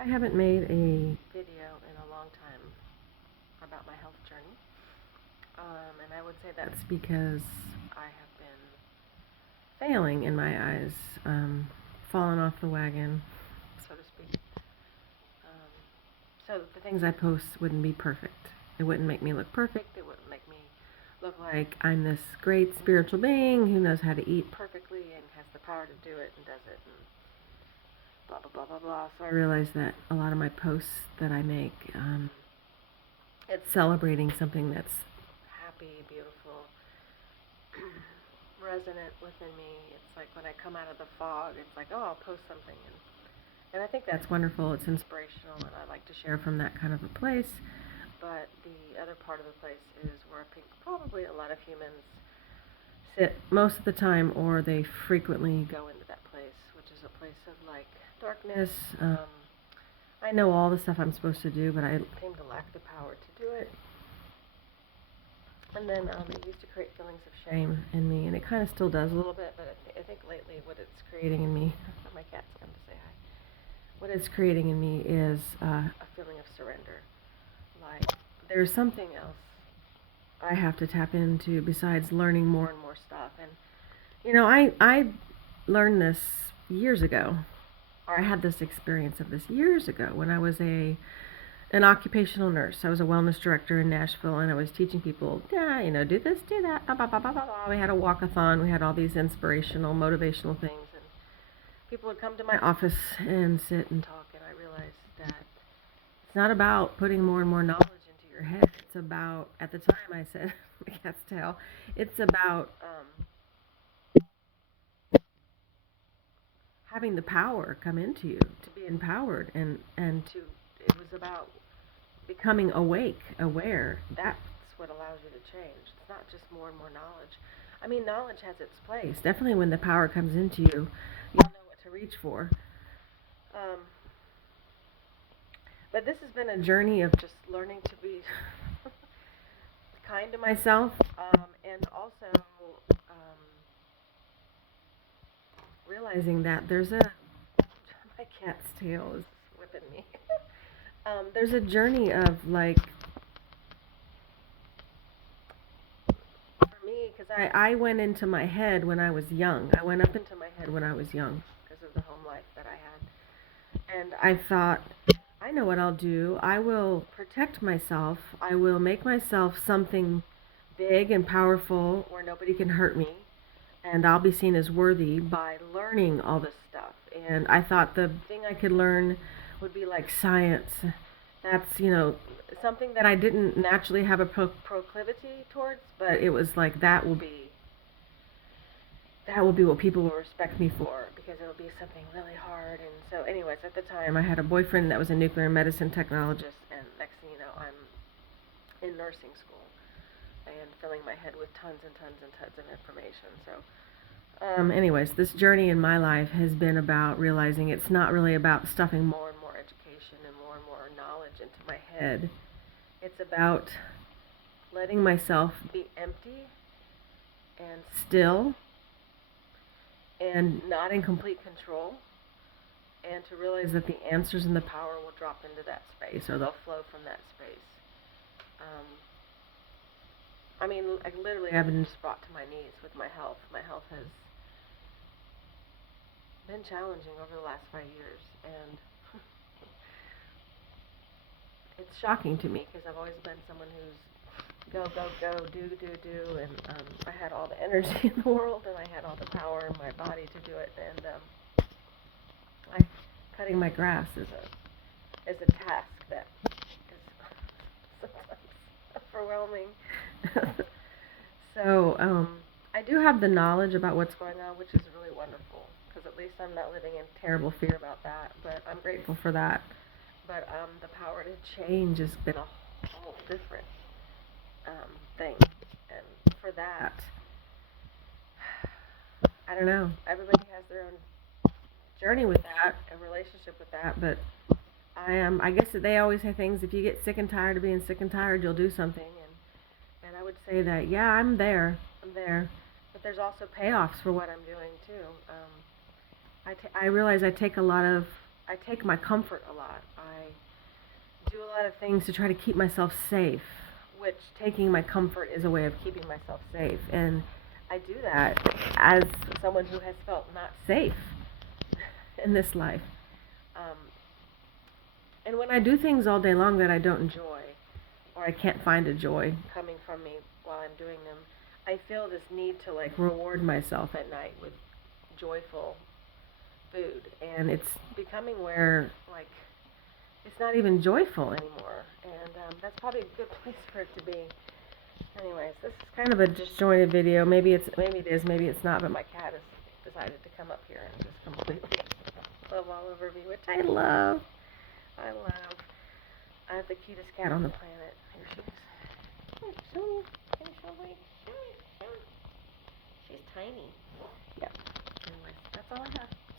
I haven't made a video in a long time about my health journey, and I would say that's because I have been failing in my eyes, falling off the wagon, so to speak. So the things I post wouldn't be perfect. It wouldn't make me look perfect. It wouldn't make me look like I'm this great spiritual being who knows how to eat perfectly and has the power to do it and does it and blah, blah, blah, blah, blah. So I realized that a lot of my posts that I make, it's celebrating something that's happy, beautiful, resonant within me. It's like when I come out of the fog, it's like, oh, I'll post something. And I think that's wonderful. It's inspirational, and I like to share from that kind of a place. But the other part of the place is where I think probably a lot of humans sit most of the time, or they frequently go into that place, which is a place of like darkness. I know all the stuff I'm supposed to do, but I seem to lack the power to do it. And then it used to create feelings of shame in me, and it kind of still does a little bit, but I think lately what it's creating in me, my cat's come to say hi, what it's creating in me is a feeling of surrender. Like there's something else I have to tap into besides learning more and more stuff. And, I learned this years ago, or I had this experience of this years ago when I was an occupational nurse. I was a wellness director in Nashville, and I was teaching people, do this, do that, blah, blah, blah, blah, blah, blah. We had a walkathon. We had all these inspirational, motivational things, and people would come to my office and sit and talk, and I realized that it's not about putting more and more knowledge into your head. It's about, at the time I said, the cat's tail, it's about having the power come into you, to be empowered, and it was about becoming awake, aware. That's what allows you to change. It's not just more and more knowledge. I mean, knowledge has its place. Definitely when the power comes into you, you'll know what to reach for. But this has been a journey of just learning to be kind to myself, and also realizing that my cat's tail is whipping me. There's a journey of like, for me, because I went into my head when I was young. I went up into my head when I was young because of the home life that I had. And I thought, I know what I'll do. I will protect myself. I will make myself something big and powerful where nobody can hurt me. And I'll be seen as worthy by learning all this stuff. And I thought the thing I could learn would be like science. That's, something that I didn't naturally have a proclivity towards, but it was like that will be what people will respect me for, because it'll be something really hard. And so anyways, at the time I had a boyfriend that was a nuclear medicine technologist, and next thing you know, I'm in nursing school and filling my head with tons and tons and tons of information. So anyways, this journey in my life has been about realizing it's not really about stuffing more and more education and more knowledge into my head. It's about letting myself be empty and still and not in complete control, and to realize that the answers and the power will drop into that space, or they'll flow from that space. I mean, I've been just brought to my knees with my health. My health has been challenging over the last 5 years, and it's shocking to me because I've always been someone who's go, go, go, do, and I had all the energy in the world, and I had all the power in my body to do it, and cutting my grass is a task that is sometimes overwhelming. So I do have the knowledge about what's going on, which is really wonderful, because at least I'm not living in terrible fear about that, but I'm grateful for that. But the power to change has been a whole different thing, and for that, I don't know, everybody has their own journey with that, a relationship with that, but I guess that they always say things, if you get sick and tired of being sick and tired, you'll do something, and I would say that, yeah, I'm there, but there's also payoffs for what I'm doing, too. I realize I take a lot of I take my comfort a lot. I do a lot of things to try to keep myself safe, which taking my comfort is a way of keeping myself safe. And I do that as someone who has felt not safe in this life. Um, and when I do things all day long that I don't enjoy, or I can't find a joy coming from me while I'm doing them, I feel this need to like reward myself at night with joyful food. And it's becoming where like it's not even joyful anymore. And that's probably a good place for it to be. Anyways, this is kind of a disjointed video. Maybe it is, maybe it's not. But my cat has decided to come up here and just completely love all over me, which I love. I love. I have the cutest cat on the planet. Here she is. Hey, show me. Can you show me? Show me. She's tiny. Yeah. Anyways, that's all I have.